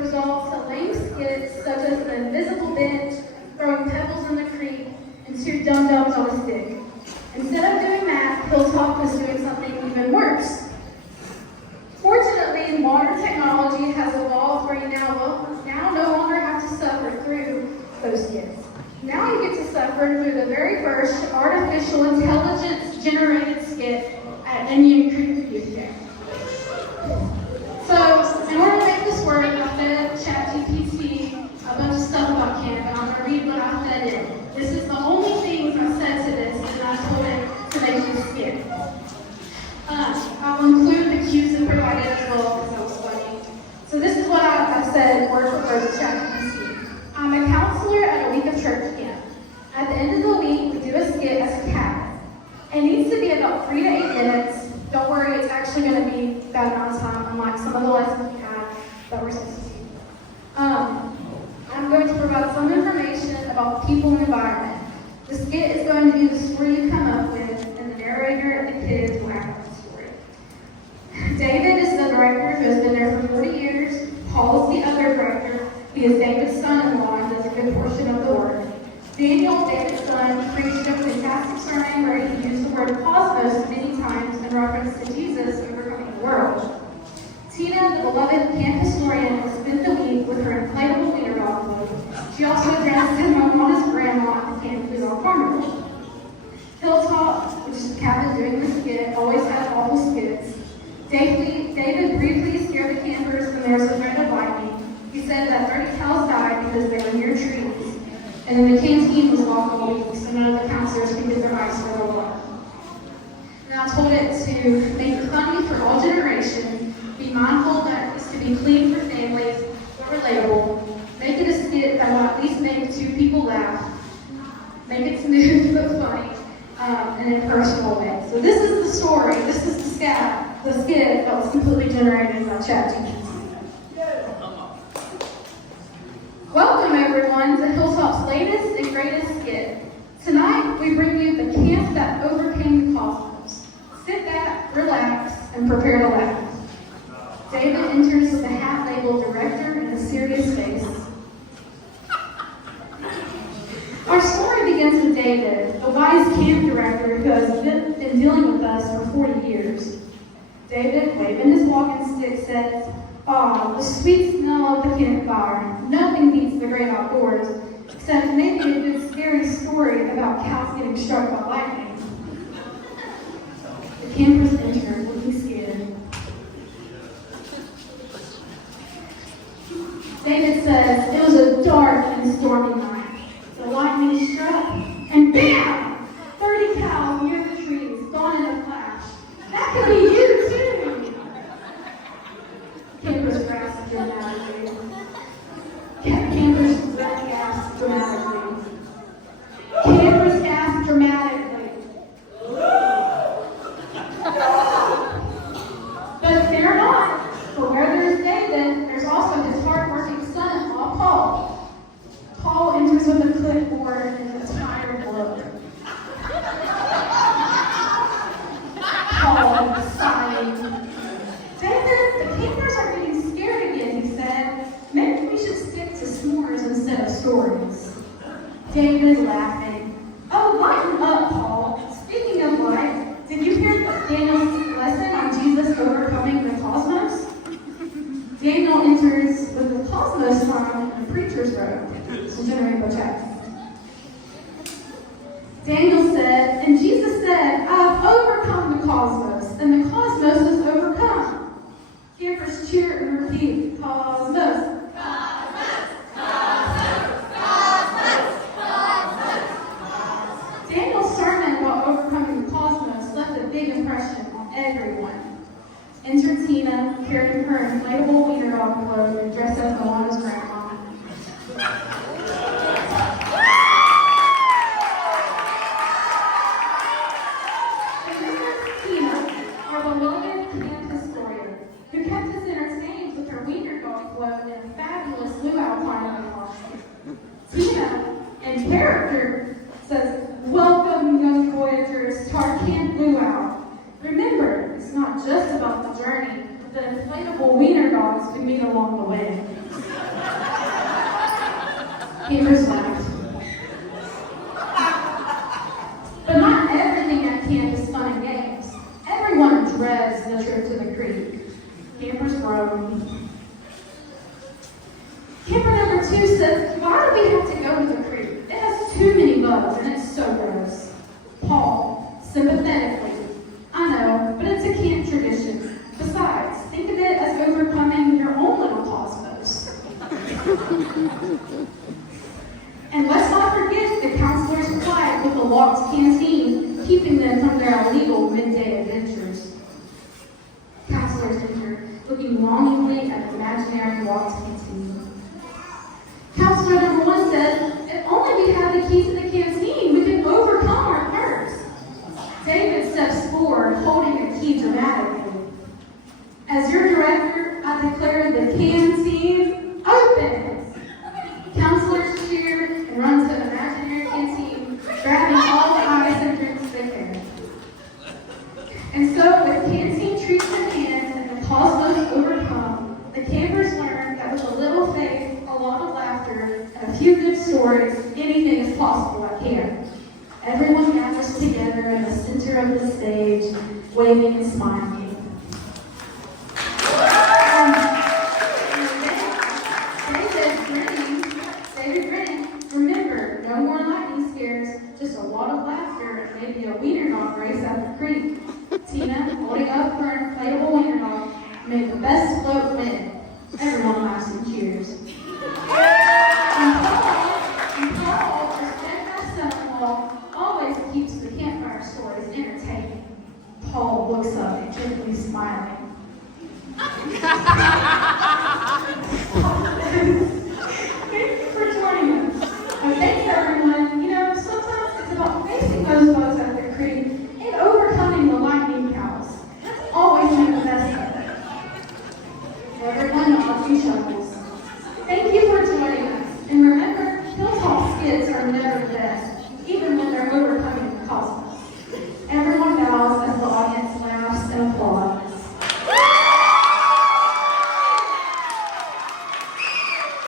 resolved to lame skits such as the invisible bench, throwing pebbles in the creek, and 2 dum-dums on a stick. Instead of doing that, Hilltop was doing something even worse. Fortunately, modern technology has evolved where you now no longer have to suffer through those skits. Now you get to suffer through the very first artificial intelligence-generated skit at Indian Creek Youth Camp. So, in order to make this work, I fed ChatGPT a bunch of stuff about camp, and I'm going to read what I fed it. This is the only things I said to this, and I told it to make this skit. I'll include the cues it provided as well, because that was funny. So this is what I said, word for word, to ChatGPT. I'm a counselor at a week of church camp. At the end of the week, we do a skit as a cabin. It needs to be about 3 to 8 minutes. Don't worry, it's actually going to be that amount of time, unlike some of the lessons we had that were supposed to be. I'm going to provide some information about the people and environment. The skit is going to be the story you come up with, and the narrator and the kids will act out the story. David is the director who has been there for 40 years. Paul is the other director. He is David's son-in-law and does a good portion of the work. Daniel, David's son, preached a fantastic sermon where he used the word cosmos many times in reference to Jesus overcoming the world. Tina, the beloved camp historian, has spent the week with her inflatable wiener dog float. She also dressed him up on his grandma at the camp food carnival. Hilltop, which is the cabin doing the skit, always has awful skits. David briefly scared the campers when there was a threat of lightning. He said that 30 cows died because they were near trees. And then the canteen was locked all week, so none of the counselors could get their ice for a while. And I told it to make it funny for all generations, be mindful that it's to be clean for families, but relatable, make it a skit that will at least make 2 people laugh, make it smooth but funny, and in a personal way. So this is the story, this is the skit that was completely generated by ChatGPT. Welcome everyone to Hilltop's latest and greatest skit. Tonight we bring you the camp that overcame the cosmos. Sit back, relax, and prepare to laugh. David enters with a hat labeled director and a serious face. Our story begins with David, the wise camp director who has been dealing with us for 40 years. David, waving his walking stick, says, "Ah, the sweet smell of the campfire. Nothing beats the great outdoors, except maybe a good scary story about cows getting struck by lightning." The campers enter, looking scared. David says, "It was a dark and stormy night. The lightning struck, and bam! 30 cows near the trees, gone in a flash. That could be you too!" Campers gasped dramatically. Campers gasped dramatically. Campers gasped dramatically. But fear not, for where there is David, there's also his hard-working son-in-law, Paul. Paul enters with a clipboard and a tired look. Paul sighing. "David, the campers are getting scared again," he said. "Maybe we should stick to s'mores instead of stories." David laughing. "Oh, lighten up, Paul. Speaking of light, did you hear Daniel's lesson on Jesus overcoming the cosmos?" Daniel enters with the cosmos sign in the preacher's robe, so generated by Jackson. Daniel said, "And Jesus said, I've overcome the cosmos, and the cosmos is overcome." Campers cheer and repeat, "Cosmos, cosmos, cosmos, cosmos, cosmos." Daniel's sermon about overcoming the cosmos left a big impression on everyone. Enter Tina, carrying her inflatable wiener dog float and dressed as Moana's grandma. And this is Tina, our beloved camp historian, who kept us entertained with her wiener dog float and fabulous luau climbing costume. Tina, in character, says, "Welcome, young voyagers, to our camp luau. Remember, it's not just about the journey, but the inflatable wiener dogs we meet along the way." Campers laughed. But not everything at camp is fun and games. Everyone dreads the trip to the creek. Campers groan. Camper number 2 says, why do we have to go to the creek? It has too many bugs and it's so gross. Paul, sympathetically, I know, but it's a camp tradition. Besides, think of it as overcoming your own little cosmos. And let's not forget the counselor's quiet with the locked canteen, keeping them from their illegal midday adventures. Counselors enter, looking longingly at the imaginary locked canteen. Counselor number 1 said, if only we had the key to the canteen, we could overcome our nerves. David steps forward, holding the key dramatically. As your director, I declare the canteen open. Counselors cheer and run to the imaginary canteen, grabbing all the ice and drinks they can. And so, with canteen treats in hand and the cosmos overcome, the campers learn that with a little faith, a lot of laughter, and a few good stories, anything is possible at camp. Everyone gathers together in the center of the stage, waving and smiling. David grinning. Remember, no more lightning scares, just a lot of laughter and maybe a wiener dog race at the creek. Tina, holding up her inflatable wiener dog, made the best float win. Everyone laughs and cheers. And Paul, our steadfast son-in-law, always keeps the campfire stories entertaining. Paul looks up and gently smiling. Thank you for joining us. Thanks everyone. You know, sometimes it's about facing those bugs at the creek and overcoming the lightning cows. That's always been the best of it. Everyone nods and chuckles. Thank you for joining us. And remember, hilltop skits are never the best.